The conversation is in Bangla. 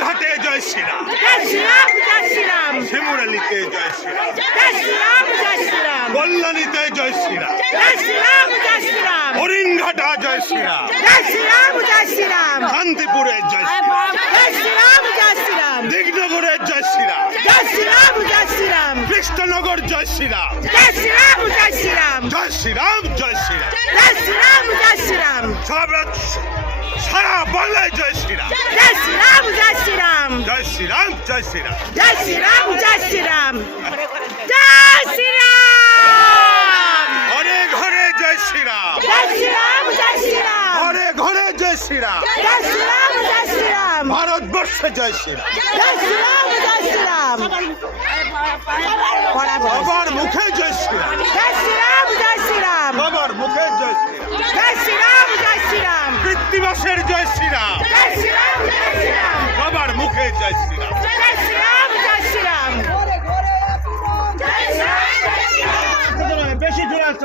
রানাঘাটে জয় শ্রীরাম, জয় শ্রীরাম, জয় শ্রীরাম, শিমুরালিতে জয় শ্রীরাম, জয় শ্রীরাম, জয় শ্রীরাম, কল্যাণীতে জয় শ্রীরাম, জয় শ্রীরাম, জয় শ্রীরাম, হরিণঘাটা জয় শ্রীরাম, জয় শ্রীরাম, জয় শ্রীরাম, শান্তিপুরে জয় শ্রীরাম, জয় শ্রীরাম, জয় শ্রীরাম, দিগনগরে জয় শ্রীরাম, জয় শ্রীরাম, জয় শ্রীরাম, কৃষ্ণনগর জয় শ্রীরাম, জয় শ্রীরাম, জয় শ্রীরাম, জয় শ্রীরাম, জয় শ্রীরাম, জয় শ্রীরাম, জয় শ্রীরাম, সারা বাংলায় জয় শ্রীরাম, জয় শ্রীরাম, জয় শ্রীরাম, জয় শ্রীরাম, জয় শ্রীরাম, জয় শ্রীরাম, জয় শ্রীরাম, জয় শ্রীরাম, ঘরে ঘরে জয় শ্রীরাম, জয় শ্রীরাম, জয় শ্রীরাম, ঘরে ঘরে জয় শ্রীরাম, জয় শ্রীরাম, জয় শ্রীরাম, ভারতবর্ষে জয় শ্রীরাম, জয় শ্রীরাম, জয় শ্রীরাম, বাবার মুখে জয় শ্রীরাম, জয় শ্রীরাম, জয় শ্রীরাম, বাবার মুখে জয় শ্রীরাম, জয় শ্রীরাম, জয় শ্রীরাম, কৃত্তিবাসের জয় শ্রীরাম, জয় শ্রীরাম, জয় শ্রীরাম, বাবার মুখে জয় শ্রীরাম, জয় শ্রীরাম,